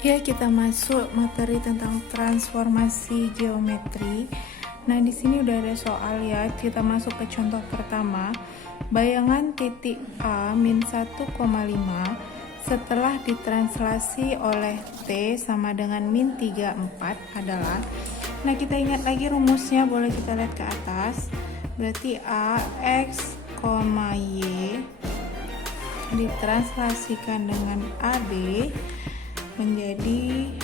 Ya, kita masuk materi tentang transformasi geometri. Nah, di sini udah ada soal ya. Kita masuk ke contoh pertama. Bayangan titik A min 1,5 setelah ditranslasi oleh T sama dengan min 34 adalah. Nah, kita ingat lagi rumusnya, boleh kita lihat ke atas. Berarti A, X, Y ditranslasikan dengan AB menjadi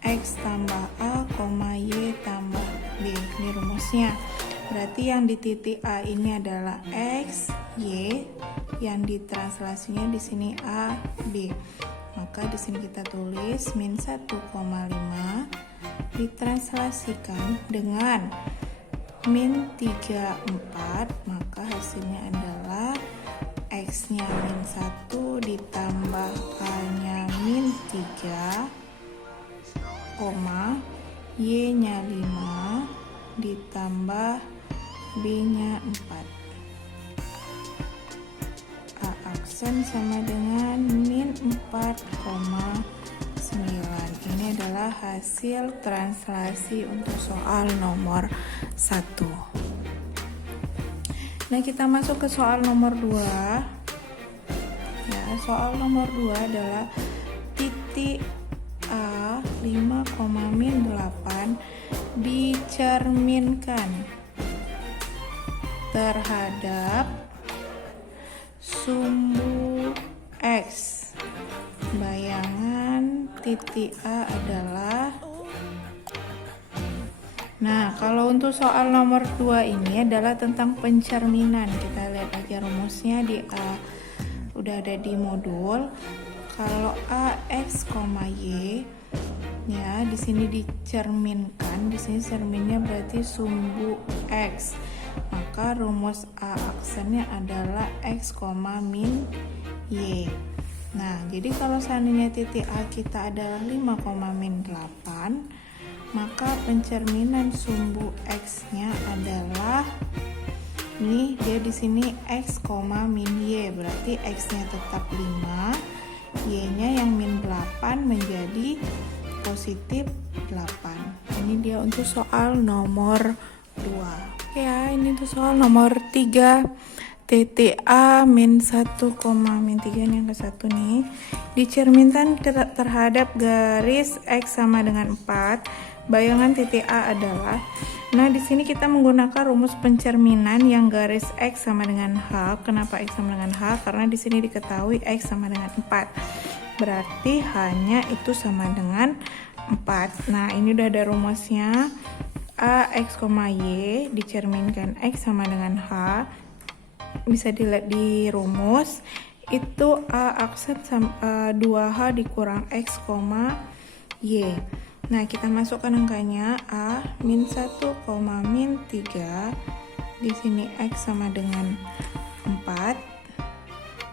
X tambah A, Y tambah B. Ini rumusnya. Berarti yang di titik A ini adalah X, Y, yang ditranslasinya di sini A, B. Maka di sini kita tulis min 1,5 ditranslasikan dengan min 34, maka hasilnya adalah X-nya min 1 ditambah A-nya min 3, Y-nya 5 ditambah B-nya 4. A aksen sama dengan min 4,9. Ini adalah hasil translasi untuk soal nomor 1. Nah, kita masuk ke soal nomor 2. Ya, soal nomor 2 adalah titik A 5,8 dicerminkan terhadap sumbu X. Bayangan titik A adalah. Nah, kalau untuk soal nomor 2 ini adalah tentang pencerminan. Kita lihat aja rumusnya di A. Udah ada di modul. Kalau A, X, Y, ya, di sini dicerminkan. Di sini cerminnya berarti sumbu X. Maka rumus A aksennya adalah X, min Y. Nah, jadi kalau seandainya titik A kita adalah 5,8, maka pencerminan sumbu X-nya adalah nih, dia di sini X, min Y, berarti X-nya tetap 5, Y-nya yang min 8 menjadi positif 8. Ini dia untuk soal nomor 2. Ya, ini tuh soal nomor 3. Titik A min 1,3 yang ke 1 nih dicerminkan terhadap garis X sama dengan 4. Bayangan titik A adalah. Nah, di sini kita menggunakan rumus pencerminan yang garis X sama dengan H. Kenapa X sama dengan H? Karena di sini diketahui X sama dengan 4. Berarti hanya itu sama dengan 4. Nah, ini udah ada rumusnya. A, X, Y dicerminkan X sama dengan H. Bisa dilihat di rumus. Itu A aksen 2H dikurang X, Y. Nah, kita masukkan angkanya A min 1, min 3. Di sini X sama dengan 4.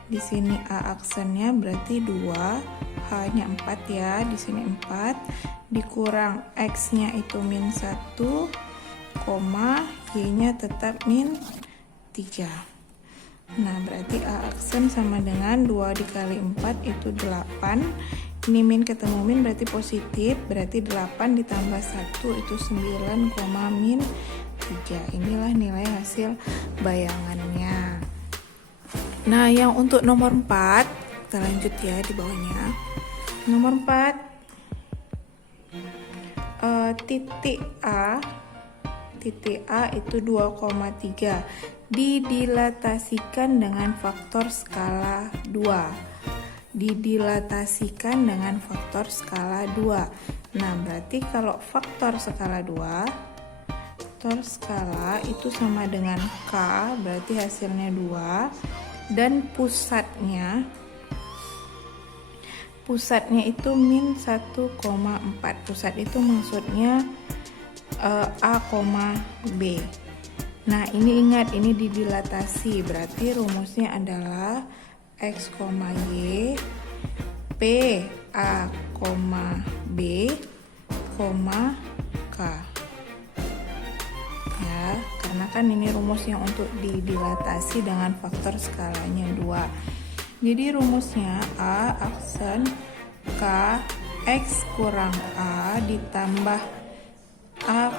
Di sini A aksennya berarti 2, H-nya 4 ya. Di sini 4 dikurang X-nya itu min 1, Y-nya tetap min 3. Nah, berarti A aksen sama dengan 2 dikali 4 itu 8. Ini min ketemu min berarti positif. Berarti 8 ditambah 1 itu 9, min 3. Inilah nilai hasil bayangannya. Nah, yang untuk nomor 4, kita lanjut ya di bawahnya. Nomor 4, titik A itu 2,3 didilatasikan dengan faktor skala 2. Didilatasikan dengan faktor skala 2. Nah, berarti kalau faktor skala 2, faktor skala itu sama dengan K, berarti hasilnya 2. Dan pusatnya itu min 1,4. Pusat itu maksudnya A, B. Nah, ini ingat, ini didilatasi, berarti rumusnya adalah X, Y, P, A, B, K. Ya, karena kan ini rumusnya untuk didilatasi dengan faktor skalanya 2. Jadi rumusnya A aksen K X kurang A ditambah A,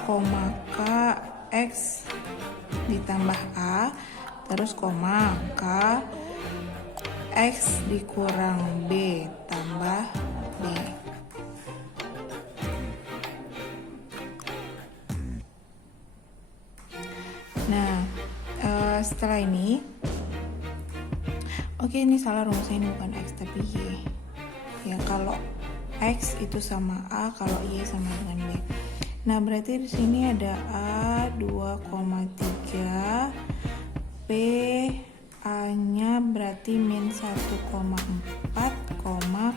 K X ditambah A, terus koma K X dikurang B tambah B. Nah, setelah ini, oke, ini salah rumusnya, ini bukan X tapi Y. Ya, kalau X itu sama A, kalau Y sama dengan B. Nah, berarti di sini ada A 2,3, B A-nya berarti min 1,4,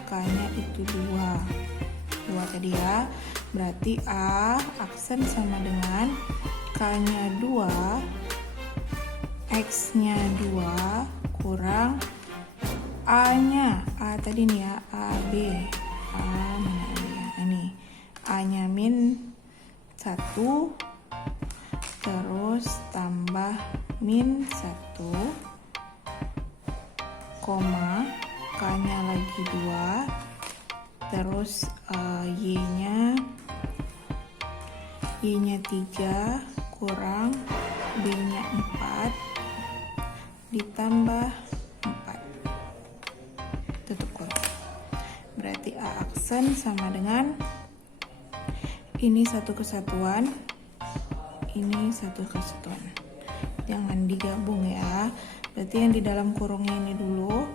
K-nya itu 2 tadi ya. Berarti A aksen sama dengan K-nya 2, X-nya 2 kurang A-nya, A tadi nih ya, AB, A mana ya, ini A-nya min 1, terus tambah min 1, koma, K-nya lagi 2, terus Y-nya 3 kurang B-nya 4 ditambah 4, tutup kurung. Berarti A aksen sama dengan ini satu kesatuan, ini satu kesatuan, jangan digabung ya. Berarti yang di dalam kurungnya ini dulu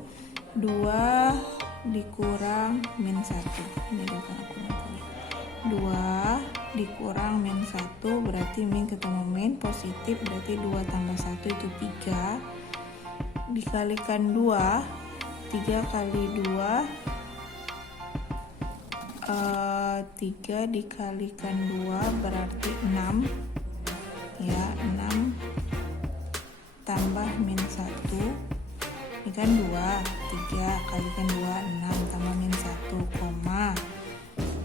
2 dikurang min 1, ini ada kurung 2 dikurang min 1, berarti min ketemu min positif, berarti 2 tambah 1 itu 3, dikalikan 2, 3 kali 2 3 dikalikan 2 berarti 6 ya, 6 tambah min 1, ini kan 2, 3 kalikan 2 6 tambah min 1, koma,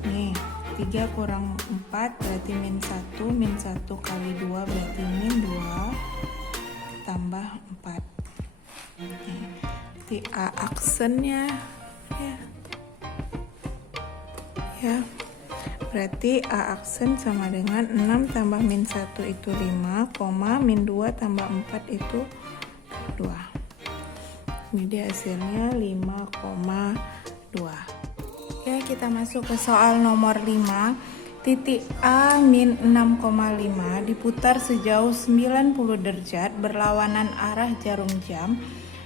nih 3 kurang 4 berarti min 1, min 1 kali 2 berarti min 2 tambah 4. Berarti A aksennya ya, berarti A aksen sama dengan 6 tambah min 1 itu 5, koma, min 2 tambah 4 itu 2. Ini dia hasilnya 5,2. Ya, kita masuk ke soal nomor 5. Titik A min 6,5 diputar sejauh 90 derajat berlawanan arah jarum jam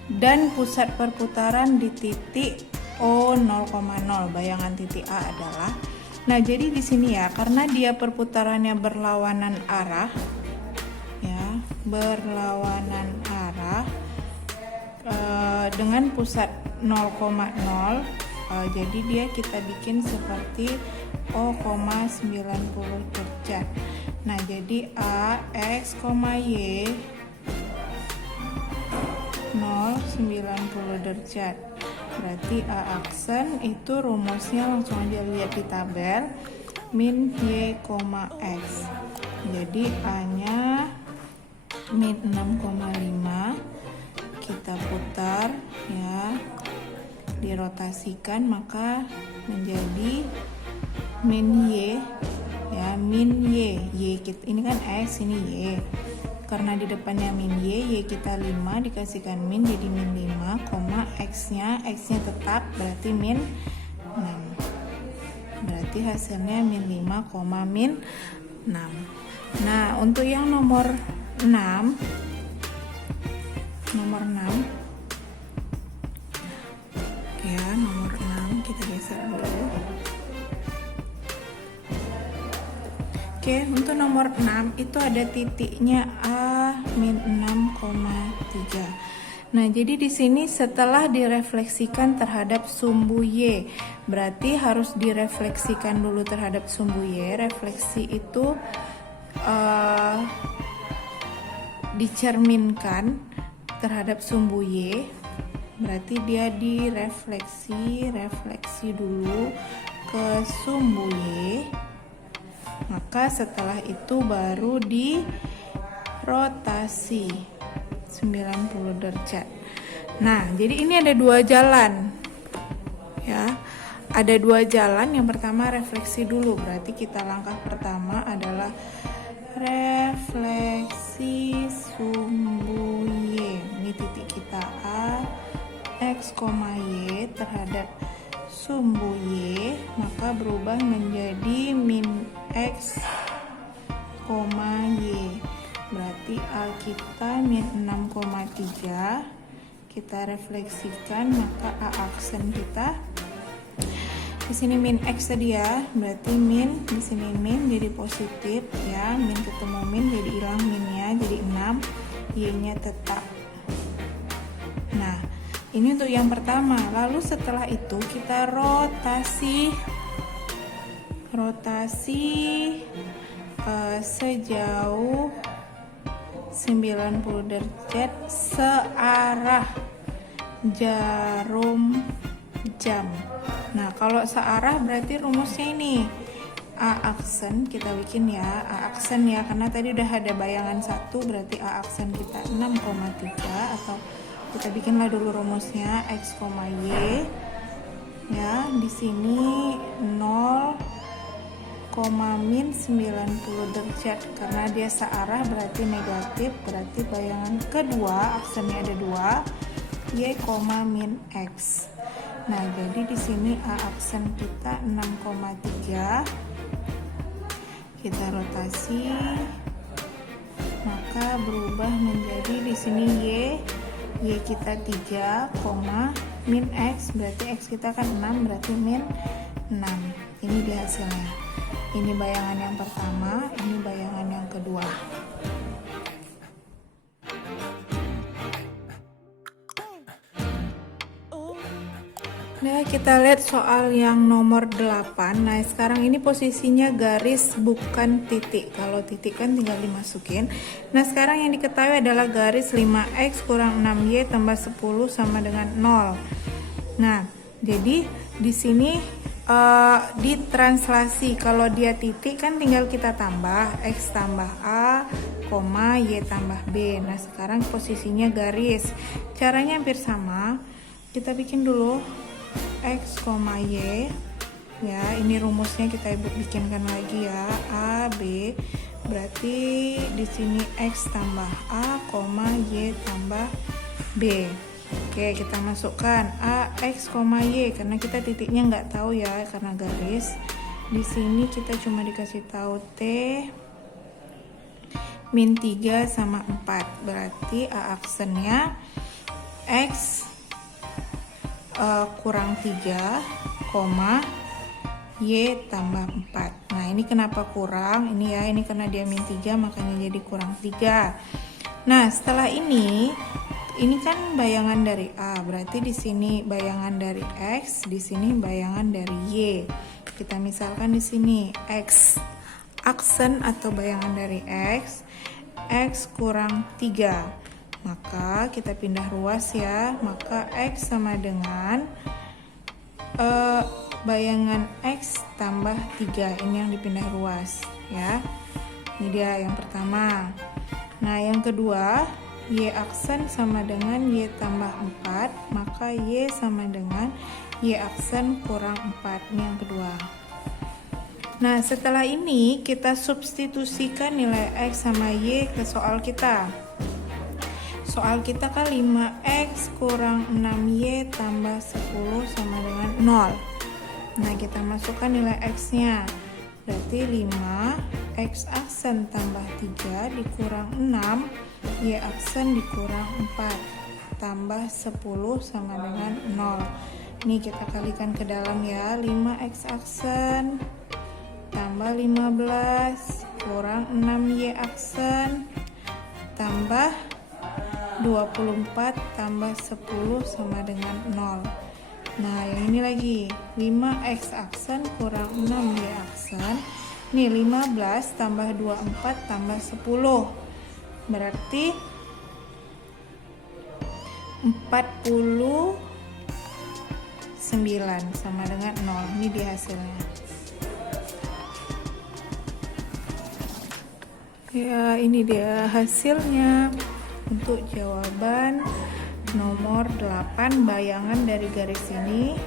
dan pusat perputaran di titik O 0,0. Bayangan titik A adalah, nah jadi di sini ya, karena dia perputarannya berlawanan arah ya, berlawanan arah dengan pusat 0,0, jadi dia kita bikin seperti O, 90 derajat. Nah jadi A X, Y 0, 90 derajat. Berarti A aksen itu rumusnya langsung aja lihat di tabel, min Y, X. Jadi A nya min 6,5, kita putar ya, dirotasikan maka menjadi min Y ya, min Y ini kan X, ini Y, karena di depannya min Y kita 5 dikasihkan min jadi min 5, koma X nya tetap berarti min 6, berarti hasilnya min 5, min 6. Nah untuk yang nomor 6 ya, nomor 6 kita geser dulu. Oke, untuk nomor 6 itu ada titiknya A min 6,3. Nah, jadi di sini setelah direfleksikan terhadap sumbu Y, berarti harus direfleksikan dulu terhadap sumbu Y. Refleksi itu dicerminkan terhadap sumbu Y, berarti dia direfleksi dulu ke sumbu Y. Maka setelah itu baru dirotasi 90 derajat. Nah, jadi ini ada dua jalan ya. ada dua jalan. Yang pertama refleksi dulu, berarti kita langkah pertama adalah refleksi sumbu Y. Ini titik kita A, X, Y terhadap sumbu Y, maka berubah menjadi min X, Y. Berarti A kita min 6,3. Kita refleksikan, maka A aksen kita di sini min X tadi ya, berarti min di sini min jadi positif ya, min ketemu min jadi hilang minnya jadi 6, Y-nya tetap. Nah, ini untuk yang pertama. Lalu setelah itu kita rotasi sejauh 90 derajat searah jarum jam. Nah, kalau searah berarti rumusnya ini A aksen kita bikin ya, A aksen ya, karena tadi udah ada bayangan 1, berarti A aksen kita 6,3, atau kita bikinlah dulu rumusnya X, Y ya. Di sini 0, min 90 derajat, karena dia searah berarti negatif, berarti bayangan kedua aksennya ada 2, Y, min X. Nah, jadi di sini A aksen kita 6,3. Kita rotasi, maka berubah menjadi di sini Y kita 3, min X, berarti X kita kan 6, berarti min 6. Ini di hasilnya. Ini bayangan yang pertama, ini bayangan yang kedua. Nah, kita lihat soal yang nomor 8. Nah, sekarang ini posisinya garis bukan titik. Kalau titik kan tinggal dimasukin. Nah, sekarang yang diketahui adalah garis 5X kurang 6Y tambah 10 sama dengan 0. Nah, jadi di sini ditranslasi. Kalau dia titik kan tinggal kita tambah X tambah A, Y tambah B. Nah, sekarang posisinya garis. Caranya hampir sama. Kita bikin dulu X, Y ya, ini rumusnya kita bikinkan lagi ya, A, B, berarti di sini X tambah A, Y tambah B. Oke, kita masukkan A, X, Y, karena kita titiknya nggak tahu ya, karena garis. Di sini kita cuma dikasih tahu T min 3 sama 4, berarti A aksennya X kurang 3, Y tambah 4. Nah, ini kenapa kurang? Ini ya, ini karena dia min 3 makanya jadi kurang 3. Nah, setelah ini kan bayangan dari A, berarti di sini bayangan dari X, di sini bayangan dari Y. Kita misalkan di sini X aksen atau bayangan dari X kurang 3. Maka kita pindah ruas ya, maka X sama dengan bayangan X tambah 3, ini yang dipindah ruas ya. Ini dia yang pertama. Nah, yang kedua, Y aksen sama dengan Y tambah 4, maka Y sama dengan Y aksen kurang 4, ini yang kedua. Nah, setelah ini kita substitusikan nilai X sama Y ke soal kita. Soal kita kan 5X kurang 6Y tambah 10 sama dengan 0. Nah, kita masukkan nilai X-nya. Berarti 5X aksen tambah 3 dikurang 6, Y aksen dikurang 4, tambah 10 sama dengan 0. Ini kita kalikan ke dalam ya. 5X aksen tambah 15 kurang 6Y aksen tambah 24 tambah 10 sama dengan 0. Nah, yang ini lagi 5X aksen kurang 6Y aksen. Nih 15 tambah 24 tambah 10, berarti 49 sama dengan 0. Ini di hasilnya ya. Ini dia hasilnya untuk jawaban nomor 8, bayangan dari garis ini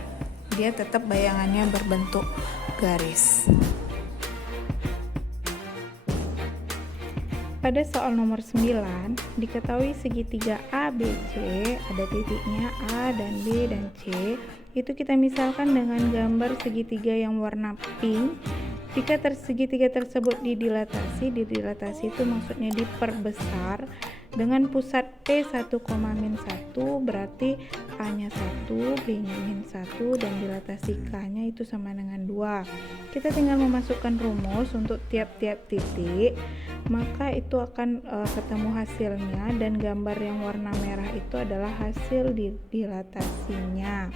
dia tetap bayangannya berbentuk garis. Pada soal nomor 9, diketahui segitiga ABC ada titiknya A dan B dan C. Itu kita misalkan dengan gambar segitiga yang warna pink. Jika segitiga tersebut didilatasi itu maksudnya diperbesar dengan pusat P 1, -1, berarti A-nya 1, B-nya -1, dan dilatasi K-nya itu sama dengan 2. Kita tinggal memasukkan rumus untuk tiap-tiap titik, maka itu akan ketemu hasilnya, dan gambar yang warna merah itu adalah hasil dilatasinya.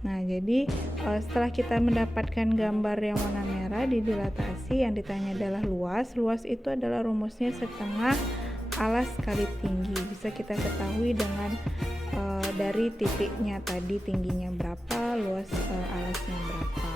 Nah, jadi setelah kita mendapatkan gambar yang warna merah didilatasi, yang ditanya adalah luas. Luas itu adalah rumusnya setengah alas kali tinggi. Bisa kita ketahui dengan dari titiknya tadi tingginya berapa, luas alasnya berapa.